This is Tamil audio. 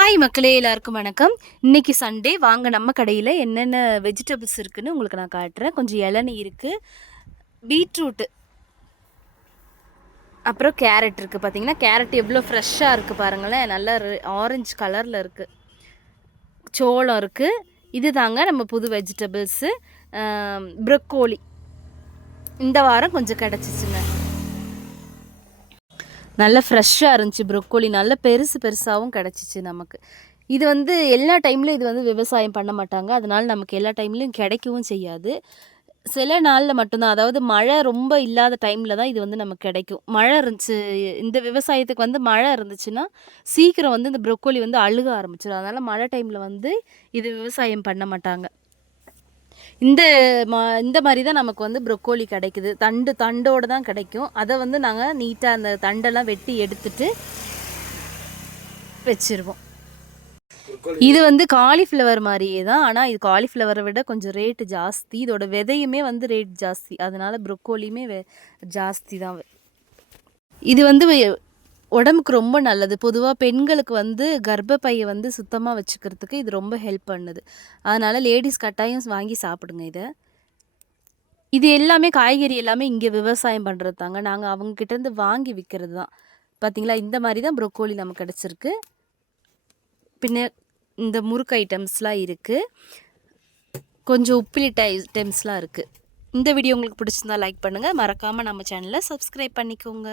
ஹாய் மக்களே, எல்லாருக்கும் வணக்கம். இன்னைக்கு சண்டே. வாங்க நம்ம கடையில் என்னென்ன வெஜிடபிள்ஸ் இருக்குன்னு உங்களுக்கு நான் காட்டுறேன். கொஞ்சம் இளநீ இருக்குது, பீட்ரூட்டு, அப்புறம் கேரட் இருக்குது. பார்த்தீங்கன்னா கேரட் எவ்வளோ ஃப்ரெஷ்ஷாக இருக்குது பாருங்களேன். நல்லா ஆரஞ்சு கலரில் இருக்குது. சோளம் இருக்குது. இது தாங்க நம்ம புது வெஜிடபிள்ஸு. ப்ரொக்கோலி இந்த வாரம் கொஞ்சம் கிடச்சிச்சுங்க. நல்லா ஃப்ரெஷ்ஷாக இருந்துச்சு. ப்ரொக்கோலி நல்ல பெருசாகவும் கிடச்சிச்சு நமக்கு. இது எல்லா டைம்லையும் இது விவசாயம் பண்ண மாட்டாங்க. அதனால் நமக்கு எல்லா டைம்லையும் கிடைக்கவும் செய்யாது. சில நாளில் மட்டும்தான், அதாவது மழை ரொம்ப இல்லாத டைமில் தான் இது நமக்கு கிடைக்கும். மழை இருந்துச்சு, இந்த விவசாயத்துக்கு மழை இருந்துச்சுன்னா சீக்கிரம் இந்த ப்ரொக்கோலி அழுக ஆரம்பிச்சிடும். அதனால் மழை டைமில் இது விவசாயம் பண்ண மாட்டாங்க. இந்த இந்த மாதிரி தான் நமக்கு ப்ரொக்கோலி கிடைக்குது. தண்டோடு தான் கிடைக்கும். அதை நாங்கள் நீட்டாக அந்த தண்டெல்லாம் வெட்டி எடுத்துட்டு வச்சுருவோம். இது காலிஃப்ளவர் மாதிரியே தான். ஆனால் இது காலிஃப்ளவரை விட கொஞ்சம் ரேட்டு ஜாஸ்தி. இதோட விதையுமே ரேட் ஜாஸ்தி. அதனால் ப்ரொக்கோலியுமே ஜாஸ்தி தான். இது உடம்புக்கு ரொம்ப நல்லது. பொதுவாக பெண்களுக்கு கர்ப்பப்பையை சுத்தமாக வச்சுக்கிறதுக்கு இது ரொம்ப ஹெல்ப் பண்ணுது. அதனால் லேடிஸ் கட்டாயம் வாங்கி சாப்பிடுங்க இதை. இது எல்லாமே காய்கறி எல்லாமே இங்கே விவசாயம் பண்ணுறது தாங்க. நாங்கள் அவங்கக்கிட்டேருந்து வாங்கி விற்கிறது தான். பார்த்திங்களா, இந்த மாதிரி தான் ப்ரொக்கோலி நமக்கு கிடச்சிருக்கு. பின்ன இந்த முறுக்கு ஐட்டம்ஸ்லாம் இருக்குது. கொஞ்சம் உப்பிலிட்ட ஐட்டம்ஸ்லாம் இருக்குது. இந்த வீடியோ உங்களுக்கு பிடிச்சிருந்தா லைக் பண்ணுங்கள். மறக்காமல் நம்ம சேனலை சப்ஸ்கிரைப் பண்ணிக்கோங்க.